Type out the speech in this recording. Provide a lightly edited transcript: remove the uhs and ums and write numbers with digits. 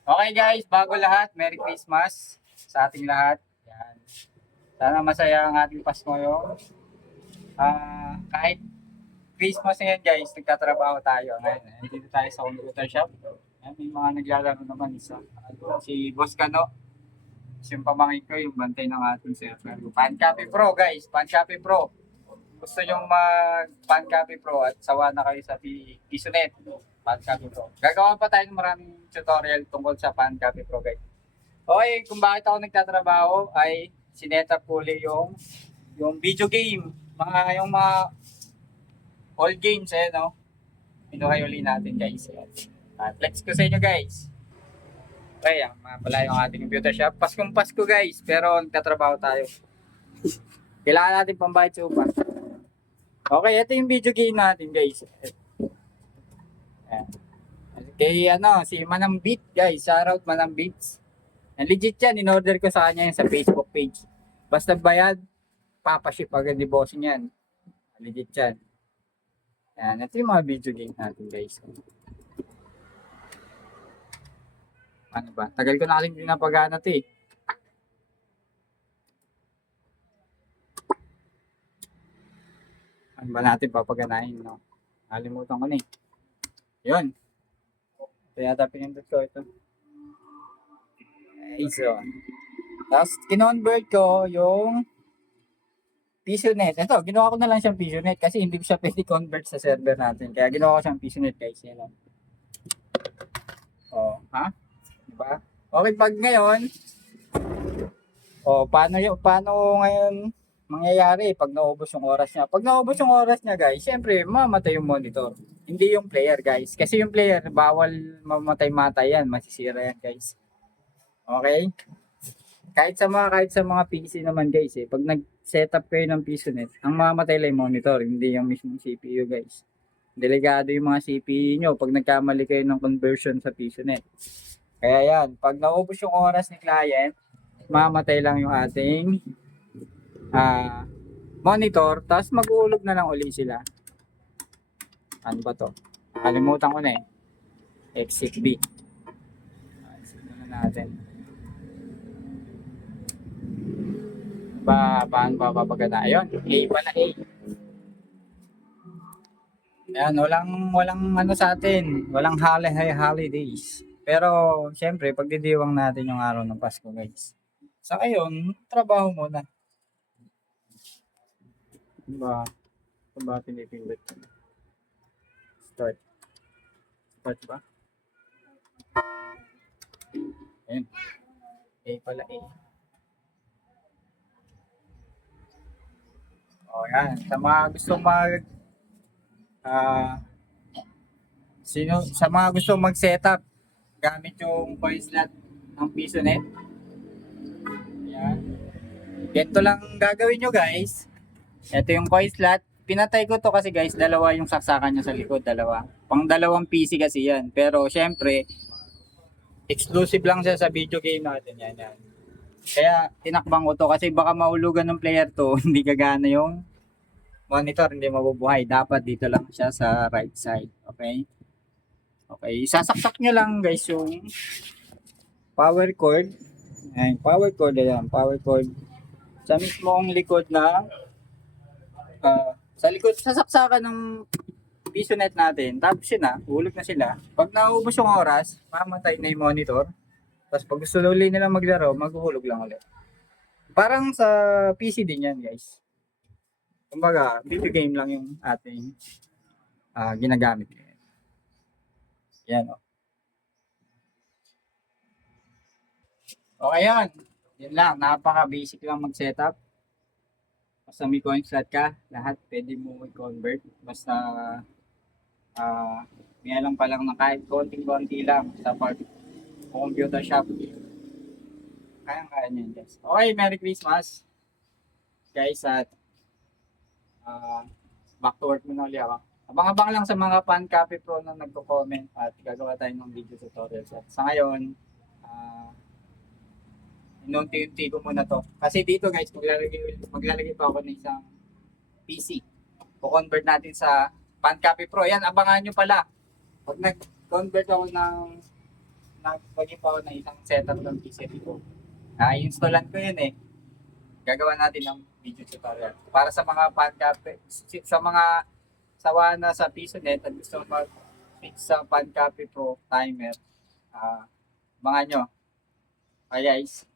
Okay guys, bago lahat, Merry Christmas sa ating lahat. Yan. Sana masaya ang ating Pasko ngayon. Kahit Christmas ngayon guys, nagtatrabaho tayo. Ngayon, dito tayo sa computer shop. Yan, may mga naglalaro naman isa. Si Boss Kano, yung pamangkin ko, yung bantay ng ating server. Pancopy Pro guys, Pancopy Pro. Gusto nyo mag Pancopy Pro at sawa na kayo sa Pisonet. Pancopy Pro. Gagawa pa tayo ng maraming tutorial tungkol sa Pancopy Pro guys. Okay, kung bakit ako nagtatrabaho ay sinetap ko ulit yung video game. Yung mga all games no. Pinuhay uli natin guys. At flex ko sa inyo guys. Okay, mga pala yung ating computer shop. Paskong Pasko guys, pero nagtatrabaho tayo. Kailangan natin pambayad sa upa. Okay, ito yung video game natin guys. Ayan. Kay si Manambit guys, shoutout Manambits. Legit yan, in-order ko sa kanya yan sa Facebook page. Basta bayad, papaship agad ni bossing yan. Legit yan. Yan, ito yung mga video game natin guys. Ano ba? Tagal ko na kasing pinapagana ito eh. Ano ba natin papaganahin, no? Nalimutan ko na eh. Yun. Ito yata pinindot ko ito. Okay, so. Tapos, kinonvert ko yung Pisonet. Ito, ginawa ko na lang siyang Pisonet kasi hindi ko siya pwede convert sa server natin. Kaya ginawa ko siyang Pisonet guys. Yan. Oh, ha? Diba? Okay, pag ngayon, paano ngayon mangyayari pag naubos yung oras niya? Pag naubos yung oras niya guys, syempre mamatay yung monitor. Hindi yung player guys. Kasi yung player, bawal mamatay-matay yan. Masisira yan guys. Okay? Kahit sa mga PC naman guys pag nag-setup kayo ng Pisonet, ang mamatay lang yung monitor, hindi yung mismong CPU guys. Delikado yung mga CPU nyo pag nagkamali kayo ng conversion sa Pisonet. Kaya yan, pag naubos yung oras ni client, mamatay lang yung ating monitor, tapos mag-uulog na lang uli sila. Ano ba to? Nakalimutan ko na eh. Exit B. Exit na natin. Paano ba papagana? Ayun, A pala A. Yan, walang ano sa atin, walang holidays. Pero, syempre, pagdidiwang natin yung araw ng Pasko, guys. Sa ngayon, trabaho muna. Diba? Ito ba pinipindot ko? Start. Start ba? Ayun. A pala A. O, yan. Sa mga gusto sa mga gusto mag-setup gamit yung coin slot ng Pisonet. Yan. Ganito lang gagawin nyo guys. Ito yung coin slot. Pinatay ko to kasi guys, dalawa yung saksakan nyo sa likod, dalawa. Pang dalawang PC kasi yan. Pero syempre, exclusive lang siya sa video game natin. Yan. Kaya tinakbang ko to kasi baka maulugan ng player to, hindi gagana yung monitor, hindi mabubuhay. Dapat dito lang siya sa right side. Okay? Okay, sasaksak nyo lang guys yung power cord. Ayan, power cord. Sa mismong likod na sa likod, sasaksakan ng Pisonet natin. Tapos yun hulog na sila. Pag naubos yung oras, mamatay na yung monitor. Tapos pag gusto ulit nila maglaro, maghuhulog lang ulit. Parang sa PC din yan guys. Kumbaga, video game lang yung ating ginagamit. Yan o. Okay yan. Yan lang. Napaka-basic lang mag-setup. Basta may coin slot ka, lahat pwede mo i-convert. Basta may alam pa lang na kahit konting-konti lang sa computer shop. Kaya-kaya nyo guys. Okay, Merry Christmas. Guys, at back to work muna ulit ako. Abang-abang lang sa mga Pancopy Pro na nagko-comment at gagawa tayo ng video tutorial. At sa ngayon, inunti-unti ko muna to. Kasi dito guys, maglalagay pa ako ng isang PC. O-convert natin sa Pancopy Pro. Yan, abangan nyo pala. Pag nag-convert ako ng nag-lagay pa ako ng isang setup ng PCB ko. I-installan ko yun eh. Gagawa natin ng video tutorial. Para sa mga pan-copy, sa mga sawa na sa PisoNet at gusto mag-fix sa pan-copy pro timer, mga nyo. Hi guys.